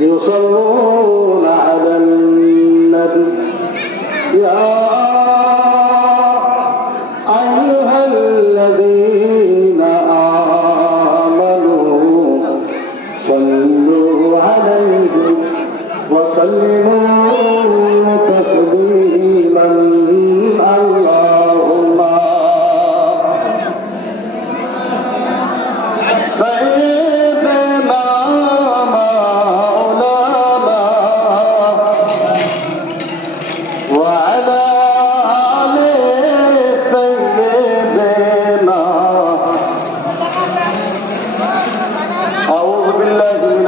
يصلون على النبي. يا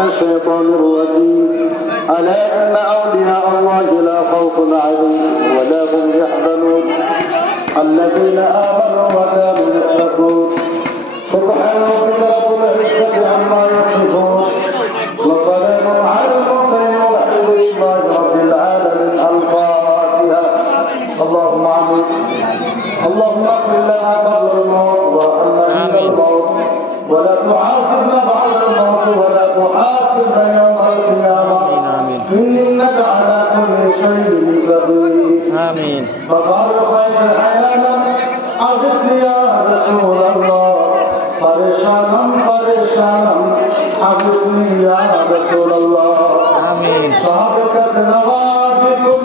الشيطان الرجيم. ألا إن أولياء الله لا خوف عليهم ولا هم يحزنون ولا تعاقبنا بعد الموت ولا تحاسبنا يوم القيامة. إنك على كل شيء قدير. آمين. فقال خير حيانا أغثني يا رسول الله. پریشانم پریشانم أغثني يا رسول الله. آمين. صحابك نوازكم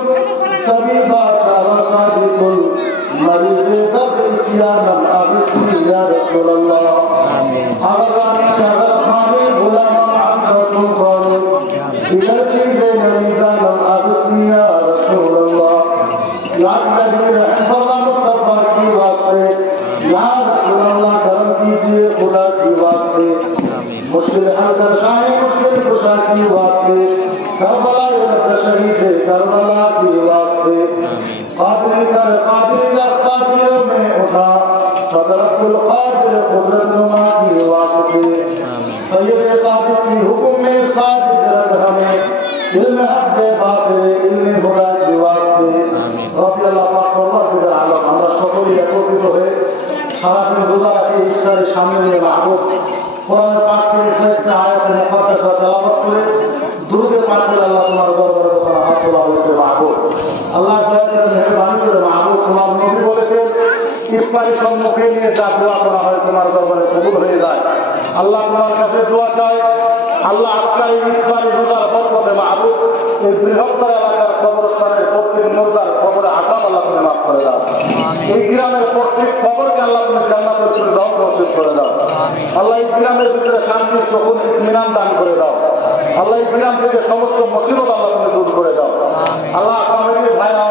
طبيبات رصادكم مريض ইয়ারম আরিফি ইয়া রাসূলুল্লাহ আমিন আগরান কাগর খাবে গোলাম আব্বাসু খাবে की वास्ते मुश्किल हल दर्शाए मुश्किल कुशा की القادر قدرت نما کی واسطے سید صادق کی حکم میں صادق رکھ ہمیں علم حق আল্লাহ ইফতারি সম্মুখে নিয়ে যা দোয়া করা হয় তোমার দরবারে কবুল হয়ে যায়। আল্লাহ তোমার কাছে দোয়া চাই আল্লাহ আজকাল ইফতারি রোজার বরকতে মাহবুব এই বৃহত্তর এলাকার কবরস্থানের প্রত্যেক মুর্দার কবরে আকাম আল্লাহ তুমি মাফ করে দাও। এই গ্রামের প্রত্যেক কবরকে আল্লাহ তুমি জান্নাতের সুবিধাও প্রস্তুত করে দাও। আল্লাহ এই গ্রামের ভিতরে শান্তি সকল ইতমিনান দান করে দাও। আল্লাহ এই গ্রাম থেকে সমস্ত মুসিবত আল্লাহ তুমি দূর করে দাও। আল্লাহ কমিটির ভাইরা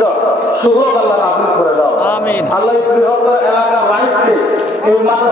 সুন্দর সুযোগ আল্লাহ নাজিল করে দাও। আল্লাহ বৃহত্তর এলাকার